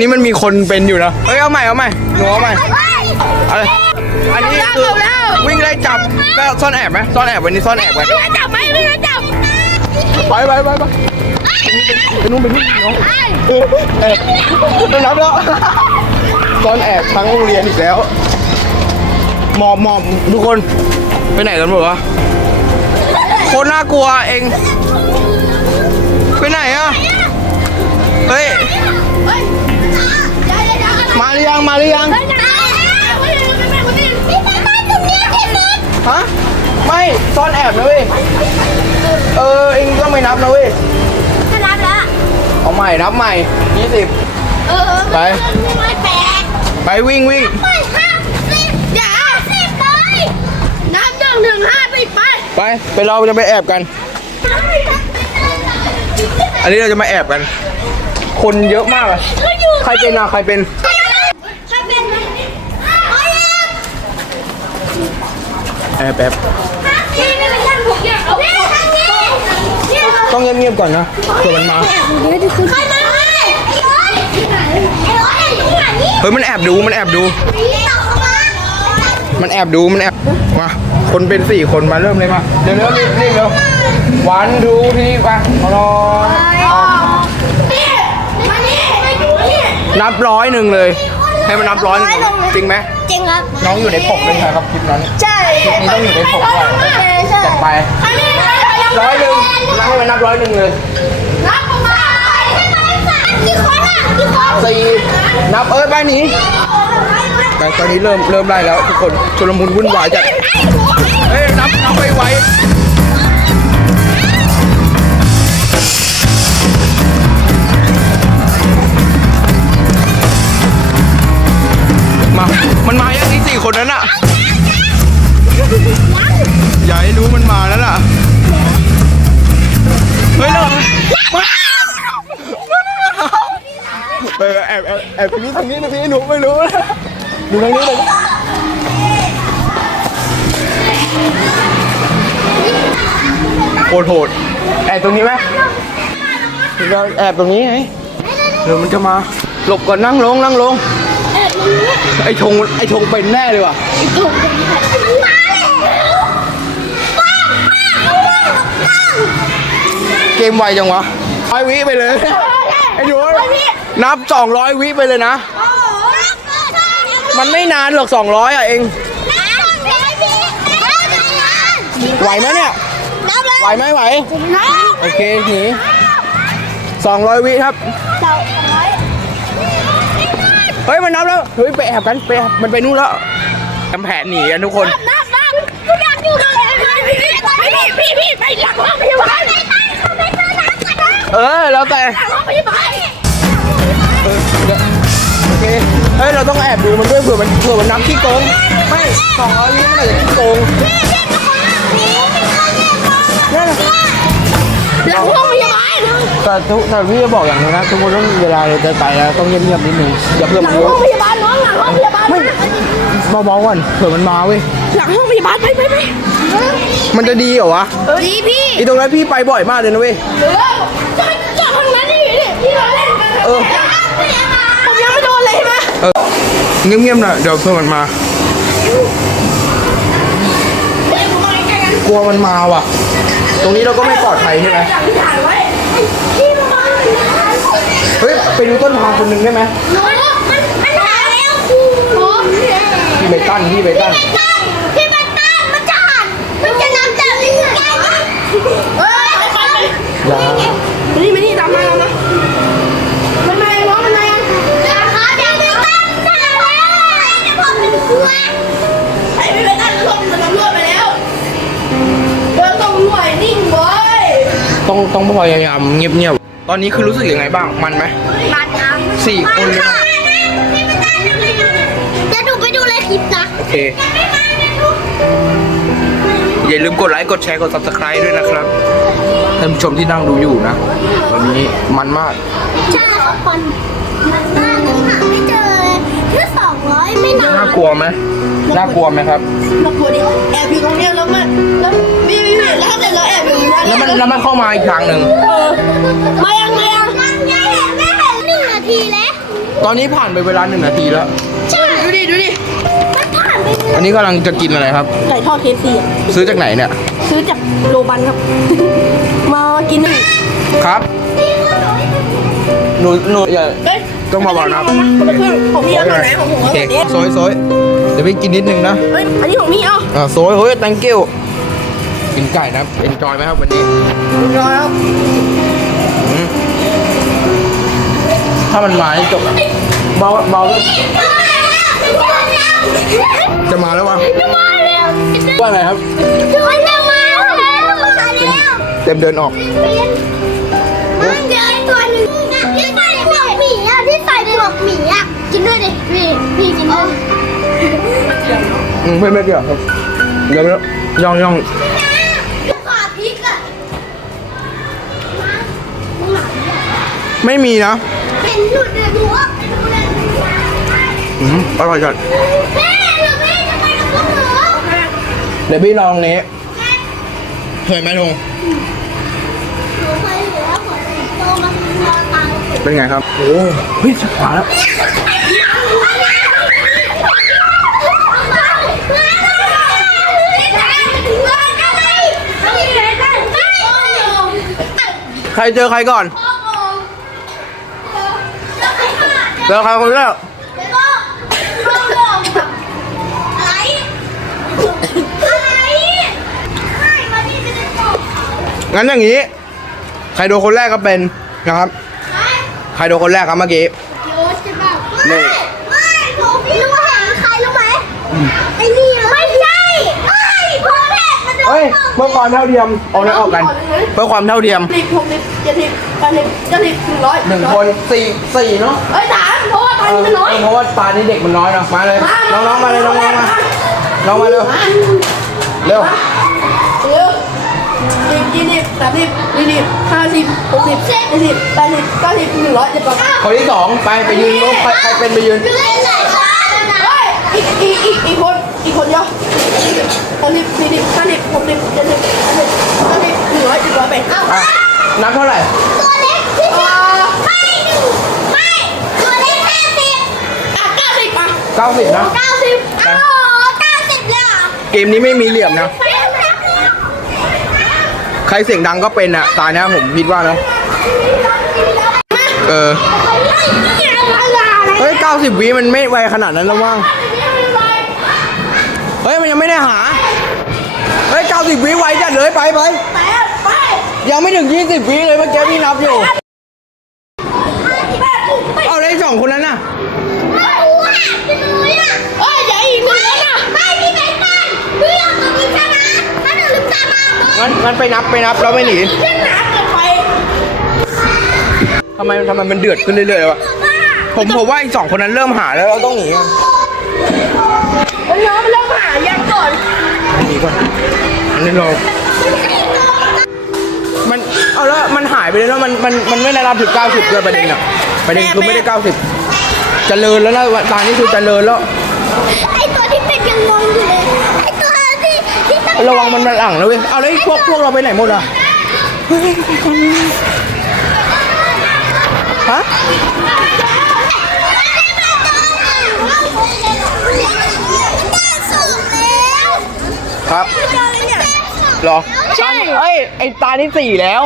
นี่มันมีคนเป็นอยู่นะ เฮ้ยเอาใหม่เอาใหม่หนูเอาใหม่อะไรอันนี้คือวิ่งไล่จับก็ซ่อนแอบไหมซ่อนแอบวันนี้ซ่อนแอบไว้ไม่จับไหมไม่จับไปไปไปไปไปนู่นไปนู่นน้องเออแอบไม่รับแล้วซ่อนแอบทั้งโรงเรียนอีกแล้วหมอบหมอบทุกคนไปไหนกันหมดวะโคตรน่ากลัวเอง ไปไหนอะเฮ้ย มาหรือยังมาหรือยังฮะไม่ซ่อนแอบนะเว้ยเออเองต้องไม่นับนะเว้ยเอาใหม่นับใหม่ยี่สิบไปไปวิ่งวิ่งนับหนึ่งถึงห้าสิบไปไปไปเราจะไปแอบกัน อันนี้เราจะมาแอบกัน คนเยอะมากอะใครเป็นอะใครเป็น แอบแอบต้องเงียบๆก่อนนะเผื่อมันมาเฮ้ยมันแอบดูมันแอบดูมันแอบดูมันแอบมาคนเป็นสี่คนมาเริ่มเลยมาเดี๋ยวเร็วรีบรีบเร็ววันดูทีไปเอานอนนับร้อยหนึ่งเลย ให้มันนับร้อยหนึ่งจริงไหม จริงครับน้องอยู่ในปกเลยครับคลิปนั้นใช่คลิปนี้ต้องอยู่ในปกด้วยจัดไปร้อยหนึ่งนับให้มันนับร้อยหนึ่งเลยนับมากี่คนอะกี่คนสี่นับเอ้ยไปหนีแต่ตอนนี้เริ่มเริ่มได้แล้วทุกคนชุลมุนวุ่นวายจัดเฮ้ยนับนับไปไว มามันมาอย่างนี้สี่คนนั้นอะอย่าให้รู้มันมาแล้วล่ะ เฮ้ยเราไปแอบแอบแอบตรงนี้ทางนี้ทางนี้หนูไม่รู้นะดูทางนี้เลยโหดโหดแอบตรงนี้ไหมเราแอบตรงนี้ไงเดี๋ยวมันจะมา หลบก่อนนั่งลงนั่งลง ไอ้ชงไอ้ชงเป็นแน่เลยว่ะเกมไวจังวะร้อยวิไปเลย ไอ้หนูนับสองร้อยวิไปเลยนะ มันไม่นานหรอก200อะเองไหวไหมเนี่ยไหวไหมไหว โอเคหนี200วิครับ เฮ้ยมันนับแล้ว เฮ้ยไปแอบกันไปแอบมันไปนู่นแล้วทำแผนหนีกันทุกคน นับนับกูอยากอยู่กับพี่พี่พี่ไปหลังห้องพยาบาลเออแล้วแต่ห้องพยาบาลเออเดี๋ยวโอเค เฮ้ยเราต้องแอบดูมันด้วยเผื่อมันเผื่อมันนับขี้โกง ไม่200วิมันอาจจะขี้โกงเนี่ยหลังห้อง แต่ทุกแต่พี่จะบอกอย่างหนึงนะทุกคนต้องเวลาเราจะไปแล้วต้องเงียบๆนิดนึงอย่าเพื่อหลัมันงรู้ห้องพยาบาลน้องหลังห้องพยาบาลเบาๆก่อนเผื่อมันมาเว้ยหลังห้องพยาบาลไปไปไปมันจะดีเหรอวะดีพี่ไอีตรงนั้นพี่ไปบ่อยมากเลยนะเว้ยเออจอดจอดทางนั้นนี่นี่พี่เราเล่นกันเออผมยังไม่โดนเลยใช่ไหมเออเงียบๆหน่อยเดี๋ยวเพื่อมันมากลัวมันมาว่ะ ตรงนี้เราก็ไม่ปลอดภัยใช่ไหม พี่ถ่ายไว้พี่มาบ้านเฮ้ยไปดูต้นทางคนหนึ่งได้ไหมหนูมันมันหาแล้วครูโอ้พี่ไปตั้นพี่ไปตั้นพี่มัน ต้องต้องพยายามเงียบๆตอนนี้คือรู้สึกยังไงบ้างมันไหมมันนะสี่คนเลยนะจะดูไปดูเลยคลิปนะโอเค อย่าลืมกดไลค์กดแชร์กด subscribe ด้วยนะครับท่านผู้ชมที่นั่งดูอยู่นะวันนี้มันมากใช่ครับคนมันน่าจะหาไม่เจอเลยแค่สอง ร้อยไม่นานน่ากลัวไหมน่ากลัวไหมครับมากลัวดิแอบอยู่ตรงเนี้ยแล้วมันแล้วมีมีมีแล้วเสร็จแล้วแอบอยู่ตรงแล้วมันแล้วมันเข้ามาอีกทางหนึ่งมายังมายังยังไม่เห็นไม่เห็นหนึ่งนาทีแล้ว ตอนนี้ผ่านไปเวลาหนึ่งนาทีแล้ว ใช่ ดูดิ ดูดิ มันผ่านไปอันนี้กำลังจะกินอะไรครับ ไก่ทอดเคฟซีซื้อจากไหนเนี่ย ซื้อจากโรบันครับ มากินหนึ่งครับ หนูหนูอย่าเอ้ย ต้องมาบอกนะครับคนละครึ่งของพี่เอาตัวไหนของผมโอเอาเคตัวนี้โซยโซยเดี๋ยวพี่กินนิดนึงนะเอ้ยอันนี้ของพี่เอาอ่าโซยเฮ้ย thank you กินไก่นะครับ enjoy ไหมครับวันนี้รอแล้วถ้ามันมาให้จบเบาเบาจะมาแล้ววะว่าไงครับ เต็มเดินออก มันเจอไอ้ตัวหนึ่ง อืมไม่ไม่เกี่ยวครับเดี๋ยวย่องย่องขอพริกอะไม่มีนะเห็นหลุดเลยดูว่าไปดูเลยอืมอร่อยจัดแม่เราไม่จะไปกับพวกหนูเดี๋ยวพี่ลองนี้เคยไหมทงหนูเคยเหลือหัวสิงโตมาทอตังค์เป็นไงครับโอ้เฮ้ยมาแล้ว ใครเจอใครก่อนเจอใครคนแรกงั้นอย่างนี้ ใครโดนคนแรกก็เป็นนะครับ ใครโดนคนแรกครับเมื่อกี้ไม่ไม่ผมพี่รู้ว่าใครรู้ไหมไอ้นี่ไม่ใช่ไม่พอแรกมันโดน เฮ้ ยเพื่อความเท่าเทียมเอาแล้วออกกัน เพื่อความเท่าเทียมสิบหกสิบเจ็ดสิบแปดสิบเก้าสิบหนึ่งร้อยหนึ่งคนสี่สี่เนาะเอ้ยสามเพราะว่าตอนนี้มันน้อย เพราะว่าตานี้เด็กมันน้อยเนาะมาเลยน้องๆมาเลยน้องๆมาน้องมาเร็วเร็วเร็วสิบยี่สิบสามสิบสี่สิบห้าสิบหกสิบเจ็ดสิบแปดสิบเก้าสิบหนึ่งร้อยเจ็ดสิบคนที่สองไปไปยืนลบใครใครเป็นไปยืนเล่นหลายครั้งเฮ้ยอีกอีกอีกอีกคนอี กคนเดียวคนสิบสี่สิบห้าสิบหกสิบเจ็ดสิบแปดสิบเก้าสิบหนึ่งร้อยเจ็ดสิบแปดเอ้าอะนับเท่าไหร่ ตัวเล็กที่สุดไม่หนึ่งไม่ตัวเล็กห้าสิบอะเก้าสิบอะเก้าสิบนะ เก้าสิบอ้าวเก้าสิบเลยเหรอเกมนี้ไม่มีเหลี่ยมนะ ไม่เอาแล้วใครเสียงดังก็เป็นอะตาเนี้ยผมคิดว่านะเออเฮ้ยเก้าสิบวิมันไม่ไวขนาดนั้นแล้วมั้ง เฮ้ยมันยังไม่ได้หา เฮ้ยเก้าสิบวิไวจัดเลยไปไปไปไปยังไม่ถึงยี่สิบวิเลยเมื่อกี้พี่นับอยู่ไปเอาเลยสองคนนั้นน่ะ ไม่รู้อะไม่รู้อะเอ้ยอย่าอีกหนึ่งแล้วนะไม่พี่ไปตันพี่เอาตัวพี่ชนะถ้าหนูลืมตามางั้นงั้นไปนับไปนับแล้วไม่หนีเล่นหนาเกินไปทำไมทำไมมันเดือดขึ้นเรื่อยๆวะ ผมผมว่าอีกสองคนนั้นเริ่มหาแล้วเราต้องหนีกัน อันนี้เรามันเอาแล้วมันหายไปเลยแล้วมันมันมันไม่ได้รับถึงเก้าสิบด้วยประเด็นอะประเด็นคือไม่ได้เก้าสิบเจริญแล้วนะตอนนี้คือเจริญแล้วไอตัวที่เป็นยังงงอยู่เลยไอตัวที่ที่ต้องระวังมันมาหลังนะเว้ยเอาแล้วไอ้พวกพวกเราไปไหนหมดอะฮะครับเหรอใช่เอ้ยไอ้ตานี่สี่แล้ว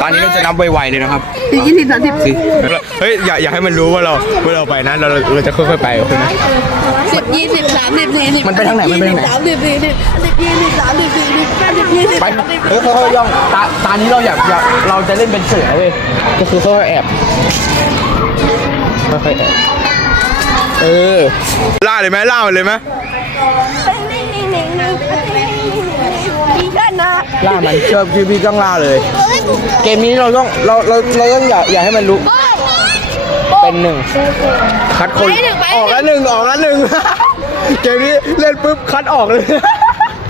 ตอนนี้เราจะนับไวๆเลยนะครับยี่สิบสามสิบสิเฮ้ยอย่าอย่าให้มันรู้ว่าเราว่าเราไปนะเราเราจะค่อยๆไปโอเคไหมสิบยี่สิบสามสิบสี่สิบมันไปทางไหนมันไปทางไหนสามสิบสี่สิบสิบยี่สิบสามสิบสี่สิบห้าสิบยี่สิบไปเฮ้ยค่อยๆย่องตาตานี้เราอยากอยากเราจะเล่นเป็นเสือเว้ยก็คือค่อยๆแอบค่อยๆแอบเออล่าเลยไหมล่ามันเลยไหม ดีกันนะ ล่ามันเชื่อพี่พี่ต้องล่าเลย เกมนี้เราต้องเราเราเราต้องอย่าอย่าให้มันรู้เป็นหนึ่งคัดคนออกแล้วหนึ่งออกแล้วหนึ่งเกมนี้เล่นปุ๊บคัดออกเลย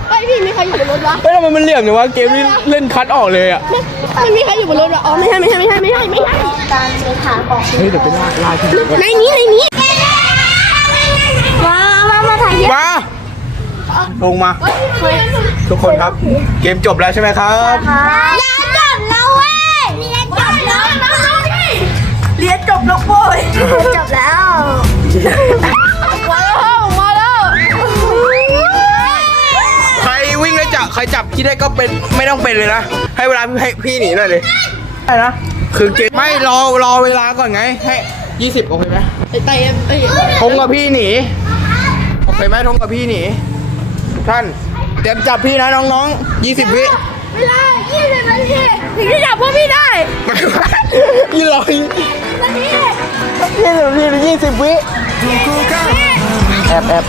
ไอพี่มีใครอยู่บนรถวะเฮ้ยทำไมมันเหลี่ยมเนี่ยวะเกมนี้เล่นคัดออกเลยอะมันมีใครอยู่บนรถวะอ๋อไม่ใช่ไม่ใช่ไม่ใช่ไม่ใช่ไม่ใช่การเดินทางออกเฮ้ยเดี๋ยวไปล่าล่าที่ไหนก่อนในนี้ในนี้มามามาถ่ายเยอะมา ลงมา ทุกคนครับ เกมจบแล้วใช่ไหมครับเรียนจบแล้วเว้ยเรียนจบแล้วเรีบลูกโป่ยจบแล้วมาแล้วมาแล้วใครวิ่งแล้วจับใครจับพี่ได้ก็เป็นไม่ต้องเป็นเลยนะ ให้เวลาให้พี่หนีหน่อยเลยได้นะคือเกมไม่รอรอเวลาก่อนไงให้20โอเคไหมไอ้ไตไอ้ทงกับพี่หนีโอเคไหมทงกับพี่หนี ทุกท่านเตรียมจับพี่นะน้องๆ20วิเวลา20นาทีถึงจะจับพวกพี่ได้ยี่ร้อยนาทียี่สิบวิยี่สิบวิแอบแอบ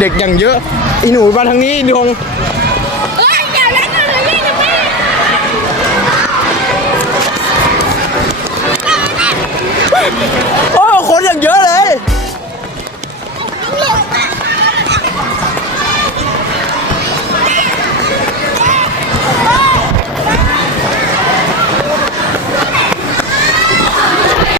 เด็กอย่างเยอะอีหนูมาทางนี้อีทง